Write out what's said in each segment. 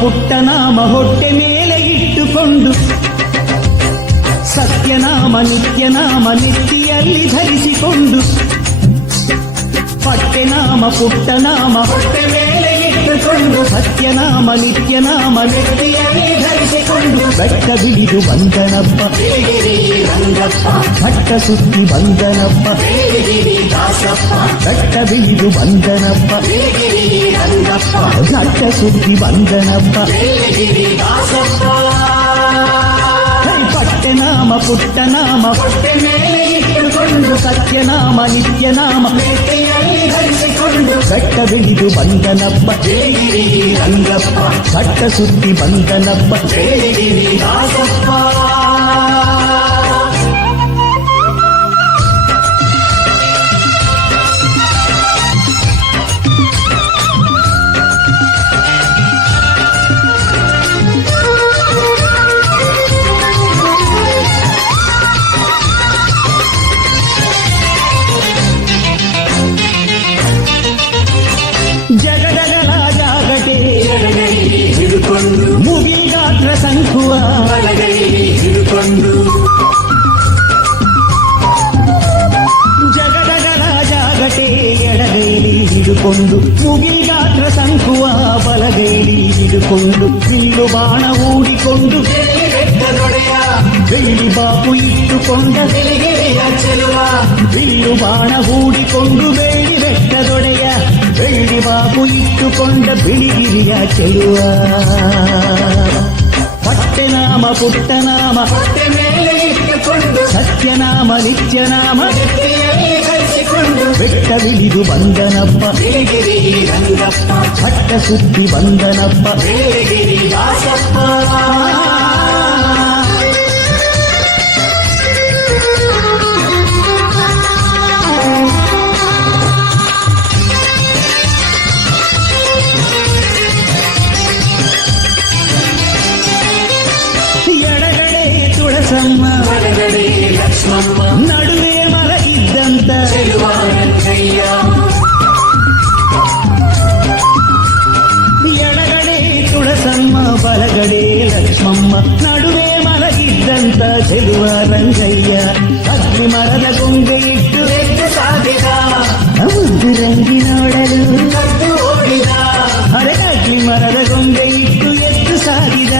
ಪುಟ್ಟನಾಮ ಹೊಟ್ಟೆ ಮೇಲೆ ಇಟ್ಟುಕೊಂಡು ಸತ್ಯನಾಮ ನಿತ್ಯನಾಮ ನೆತ್ತಿಯಲ್ಲಿ ಧರಿಸಿಕೊಂಡು ಪಟ್ಟೆನಾಮ ಪುಟ್ಟನಾಮ ಹೊಟ್ಟೆ ಮೇಲೆ ಇಟ್ಟುಕೊಂಡು ಸತ್ಯನಾಮ ನಿತ್ಯನಾಮ ನೆತ್ತಿಯಲ್ಲಿ ಧರಿಸಿಕೊಂಡು ಬೆಟ್ಟ ಬಿಡಿದು ಬಂದನಪ್ಪ ರಂಗಪ್ಪ ಭಟ್ಟ ಸುತ್ತಿ ಬಂದನಪ್ಪ ಬೆಟ್ಟ ಬಿಡಿದು ಬಂದನಪ್ಪ ರಂಗಪ್ಪ ಭಟ್ಟ ಸುತ್ತಿ ಬಂದನಪ್ಪ ಪಟ್ಟೆನಾಮ ಪುಟ್ಟನಾಮ ಹೊಟ್ಟೆ ಮೇಲೆ ಇಟ್ಟುಕೊಂಡು ಸತ್ಯನಾಮ ನಿತ್ಯನಾಮ ನೆತ್ತಿಯಲ್ಲಿ ಧರಿಸಿಕೊಂಡು ಬೆಟ್ಟ ಬಿಡಿದು ಬಂದನಪ್ಪ ರಂಗಪ್ಪ ಭಟ್ಟ ಸುತ್ತಿ ಬಂದನಪ್ಪ ದಾಸಪ್ಪ. ಜಗಡಗಳ ಜಾಗಟೆ ಮುಗಿಗಾತ್ರ ಸಂಕುವ ಹಿಡುಕೊಂಡು ಜಗಡಗಳ ಜಾಗಟೆ ಎಡಗೈಲಿ ಹಿಡುಕೊಂಡು ಮುಗಿಗಾತ್ರ ಸಂಕುವ ಬಲಗೈಲಿ ಹಿಡುಕೊಂಡು ಬಿಲ್ಲು ಬಾಣ ಹೂಡಿಕೊಂಡು ಬೆಳ್ಳಿ ಬಾಪು ಇಟ್ಟುಕೊಂಡ ಬಿಲ್ಲು ಬಾಣ ಹೂಡಿಕೊಂಡು ಬೇಡಿ ಬೆಟ್ಟದೊಡೆಯ ಬೆಳ್ಳಿ ಬಾಬು ಇಟ್ಟುಕೊಂಡ ಬಿಳಿಗಿರಿಯ ಚೆಲುವ ಪಟ್ಟೆನಾಮ ಪುಟ್ಟನಾಮ ಹೊಟ್ಟೆ ಮೇಲೆ ಇಟ್ಟುಕೊಂಡು ಸತ್ಯನಾಮ ನಿತ್ಯನಾಮ ಧರಿಸಿಕೊಂಡು ಬೆಟ್ಟ ಬಿಳಿದು ಬಂದನಪ್ಪ ರಂಗಪ್ಪ ಭಟ್ಟ ಸುತ್ತಿ ಬಂದನಪ್ಪ ದಾಸಪ್ಪ. ಬಲಗಡೆ ಲಕ್ಷ್ಮಮ್ಮ ನಡುವೆ ಮಲಗಿದ್ದಂತ ಎಡಗಡೆ ತುಳಸಮ್ಮ ಬಲಗಡೆ ಲಕ್ಷ್ಮಮ್ಮ ನಡುವೆ ಮಲಗಿದ್ದಂತ ಚೆಲುವ ರಂಗಯ್ಯ ಅಗ್ನಿ ಮರದ ಗೊಂಗೆ ಇಟ್ಟು ಸಾಗಿದ ಮುದ್ದು ರಂಗಿ ನೋಡಲು ಕದ್ದು ಓಡಿದ ಅರೆ ಅಗ್ನಿ ಮರದ ಗೊಂಗೆ ಇಟ್ಟು ಎದ್ದು ಸಾಗಿದ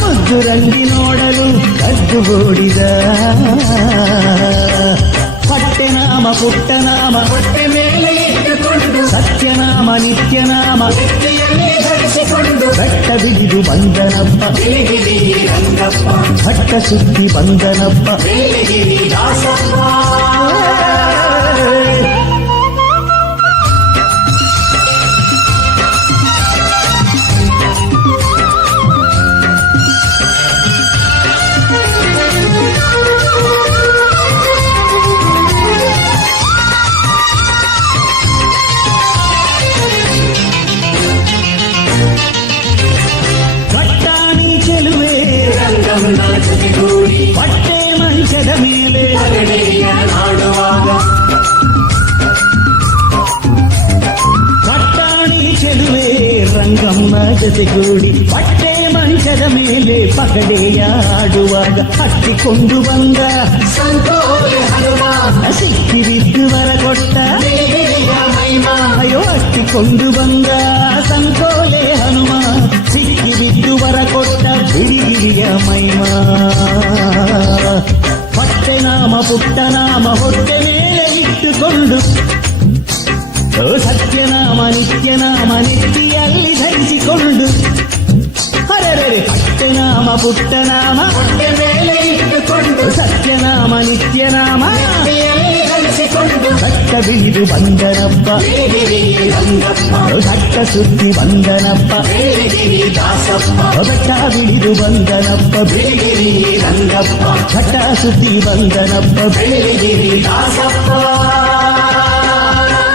ಮುದ್ದು ರಂಗಿ ನೋಡಲು ಕದ್ದು ಓಡಿದ ಪಟ್ಟೆನಾಮ ಪುಟ್ಟನಾಮ ಹೊಟ್ಟೆ ಮೇಲೆ ಇಟ್ಟುಕೊಂಡು ಸತ್ಯನಾಮ ನಿತ್ಯನಾಮ ನೆತ್ತಿಯಲ್ಲಿ ಧರಿಸಿಕೊಂಡು ಬೆಟ್ಟ ಬಿಡಿದು ಬಂದನಪ್ಪ ರಂಗಪ್ಪ ಭಟ್ಟ ಸುತ್ತಿ ಬಂದನಪ್ಪ ದಾಸಪ್ಪ. ಪಟ್ಟೆ ಮಂಚದ ಮೇಲೆ ಆಡುವಾಗ ಪಟ್ಟಾಣಿ ಚೆಲುವೆ ರಂಗಮ್ಮ ಜೊತೆಗೂಡಿ ಪಟ್ಟೆ ಮಂಚದ ಮೇಲೆ ಪಗಡೆಯ ಆಡುವಾಗ ಹತ್ತಿಕೊಂಡು ಬಂದ ಸಿಕ್ಕಿ ಬಿದ್ದು ವರ ಕೊಟ್ಟ ಅಯ್ಯೋ ಹತ್ತಿಕೊಂಡು ಬಂದ ಸಂಕೋಲೆ ಹನುಮ ಸಿಕ್ಕಿ ಬಿದ್ದು ವರ ಕೊಟ್ಟ ಬಿಳಿಗಿರಿಯ ಮೈಮ ಪಟ್ಟೆನಾಮ ಪುಟ್ಟನಾಮ ಹೊಟ್ಟೆ ಮೇಲೆ ಇಟ್ಟುಕೊಂಡು ಸತ್ಯನಾಮ ನಿತ್ಯನಾಮ ನೆತ್ತಿಯಲ್ಲಿ ಧರಿಸಿಕೊಂಡು ಹರರೆ ಪಟ್ಟನಾಮ ಪುಟ್ಟನಾಮ ಹೊಟ್ಟೆ ಮೇಲೆ ಇಟ್ಟುಕೊಂಡು ಸತ್ಯನಾಮ ನಿತ್ಯನಾಮ ನೆತ್ತಿಯಲ್ಲಿ ಧರಿಸಿಕೊಂಡು ದಟ್ಟ ಬಿಳಿದು ಬಂದನಪ್ಪ ಬೇಡಿರಿ ರಂಗಪ್ಪ ದಟ್ಟ ಸುದ್ದಿ ಬಂದನಪ್ಪ ಬೇಡಿರಿ ದಾಸಪ್ಪ ಬೆಟ್ಟ ಬಿಳಿದು ಬಂದನಪ್ಪ ಬೇಡಿರಿ ರಂಗಪ್ಪ ಘಟ ಸುದ್ದಿ ಬಂದನಪ್ಪ ಬೇಡಿರಿ ದಾಸಪ್ಪ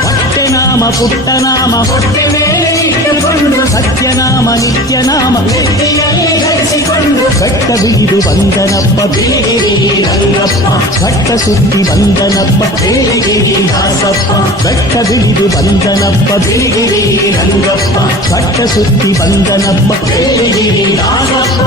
ಹೊಟ್ಟೆನಾಮ ಪುಟ್ಟನಾಮ ಹೊಟ್ಟೆ ಮೇಲೆ ಇಟ್ಟುಕೊಂಡು ಸತ್ಯನಾಮ ನಿತ್ಯನಾಮ ನೆತ್ತಿಯಲ್ಲಿ ಧರಿಸಿಕೊಂಡು ಬೆಟ್ಟ ಬಿಳಿದು ಬಂದನಪ್ಪ ಬೇಡಿರಿ ರಂಗಪ್ಪ ಘಟ್ಟ ಸುದ್ದಿ ಬಂದನಪ್ಪ ಬೇಡಿರಿ ದಾಸಪ್ಪ ಬೆಟ್ಟ ಬಿಳಿದು ಬಂದನಪ್ಪ ಬೇಡಿರಿ ರಂಗಪ್ಪ ಘಟ್ಟ ಸುದ್ದಿ ಬಂದನಪ್ಪ ಬೇಡಿರಿ ದಾಸಪ್ಪ